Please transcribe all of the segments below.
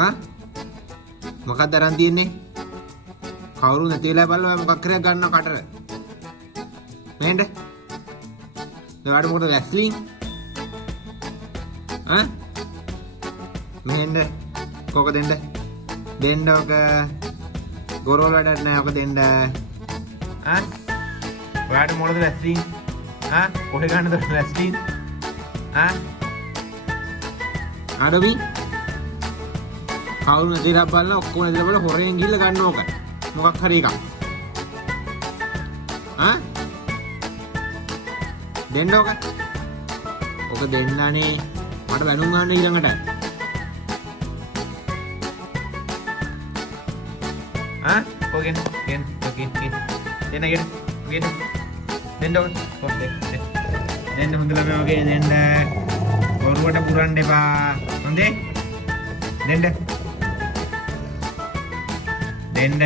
ආ මොකක්ද අරන් තියන්නේ? කවුරු නැති වෙලා බලලා මොකක් කරේ ගන්න කටර. මෙහෙන්ද? දෙවාට මොකද වැස්ලින්? ආ මෙහෙන්ද? කොක දෙන්න? දෙන්න ඔක ගොරවල් වැඩක් නෑ ඔක දෙන්න. ආ ඔයාට මොකද වැස්ලින්? ආ කොහෙ ගන්නද වැස්ලින්? ආ ආඩමි කවුරු නැතිලා බලලා ඔක්කොම නැතිලා බලලා හොරෙන් ගිහිල්ලා ගන්න ඕක. මොකක් හරි එකක්. ආ දෙන්න ඕක. ඔක දෙන්නානේ මට වැනුම් ගන්න ඊළඟට. ආ ඔකෙන් ගෙන් ඔකෙන් දෙන්න දෙන්න ඕක. ඔකේ දෙන්න හොඳ ළමයි ඔකේ දෙන්න. වරුවට පුරන්න එපා. හොඳේ? දෙන්න. දෙන්න.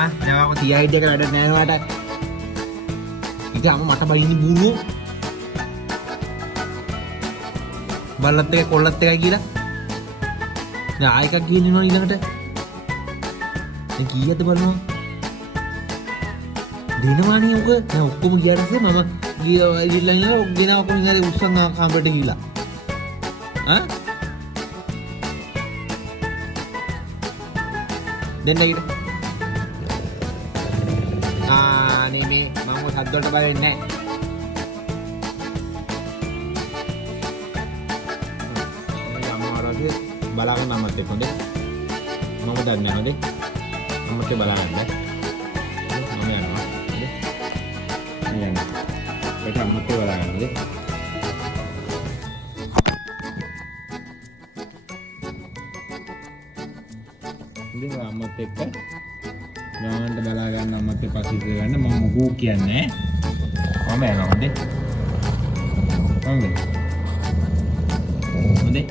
ආ නවාක තියයිඩ් එක වැඩ නෑ නවාට. ඉතින් අම්ම මට බයින්නේ බුණු. බල්ලත් එක කොල්ලත් එකයි කියලා. දැන් ආයෙ එකක් ගිහින් ඉන්නවා ඊළඟට. දැන් කීයද බලනවා? දිනවානේ උක. දැන් ඔක්කොම ගියාට පස්සේ මම ගිහිල්ලා ඉන්නවා ගෙනාව කොහොමද ඉන්නේ උස්සන් කාමරේට ගිහිල්ලා. ආ? දෙන්න ඊට. නේ මේ මම ඔය සද්ද වලට බලන්නේ නැහැ. බලාගෙන මමත් එක්ක හොඳේ. මම දන්නේ නැහැ හොඳේ. මමත් බලාගන්න. මම යනවා. හොඳේ. යන්න. ඒක මමත් බලාගන්න හොඳේ. ඉතින් මමත් එක්ක ගානට බලා ගන්න මමත් එක්ක පස්සේ ගන්න මම මොකෝ කියන්නේ. මම යනවා හොඳේ. හොඳේ.